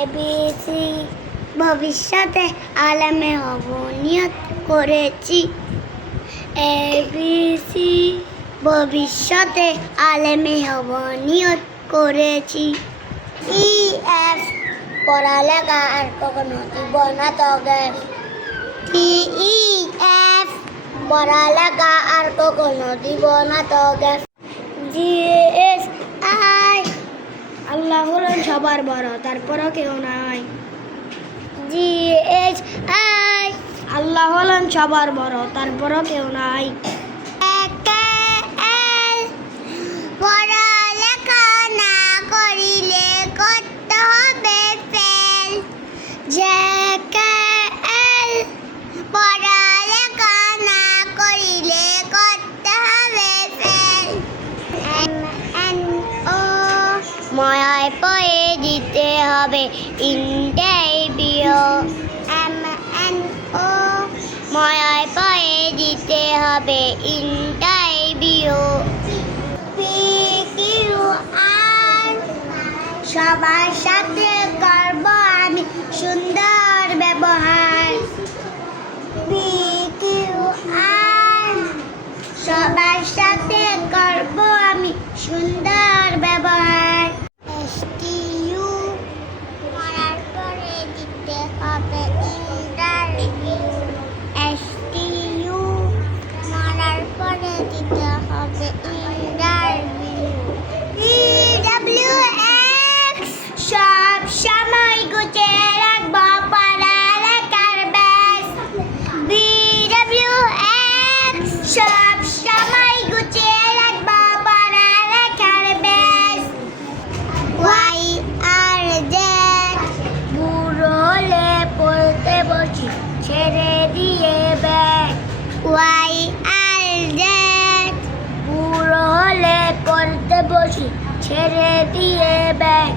ABC ভবিষ্যতে আলেমে হব নিয়ত করেছি। এবিসি ভবিষ্যতে আলেমে হব নিয়ত করেছি। ইএফ পড়ালেখা আর কখনো দিব না তোকে। ইএফ পড়ালেখা আর কখনো দিব না তোকে। জিএস আই আল্লাহ হলেন সবার বড়, তারপরও কেউ নাই। জিএস আই আল্লাহ হলেন সবার বড়, তারপরও কেউ নাই। পড়ালেখা না করিলে করতে হবে ফেল। জেকেএল পড়ালেখা না করিলে করতে হবে ফেল। এমএনও ময় পয়ে দিতে হবে ইন্টারভিউ। এমএনও ময় পয়ে দিতে হবে ইন্টারভিউ। পিকিউআর সবার সাথে করব আমি সুন্দর ব্যবহার। পিকিউআর সবার সাথে করব আমি সুন্দর ব্যবহার। এসটিইউ মরার পরে দিতে হবে ইন্টারভিউ। এসটিইউ মরার পরে দিতে হবে ইন্টারভিউ। ইডব্লিউএক্স সব সময় গুছিয়ে রাখবো পড়ালেখার ব্যাগ। বিডব্লিউএক্স সব সময় গুছিয়ে রাখবো পড়ালেখার ব্যাগ। ওয়াই আর জেড বুড়ো হলে পড়তে বসি ছেড়ে দিয়ে ব্যাগ। ওয়াই আর জেড বুড়ো হলে পড়তে বসি ছেড়ে দিয়ে ব্যাগ।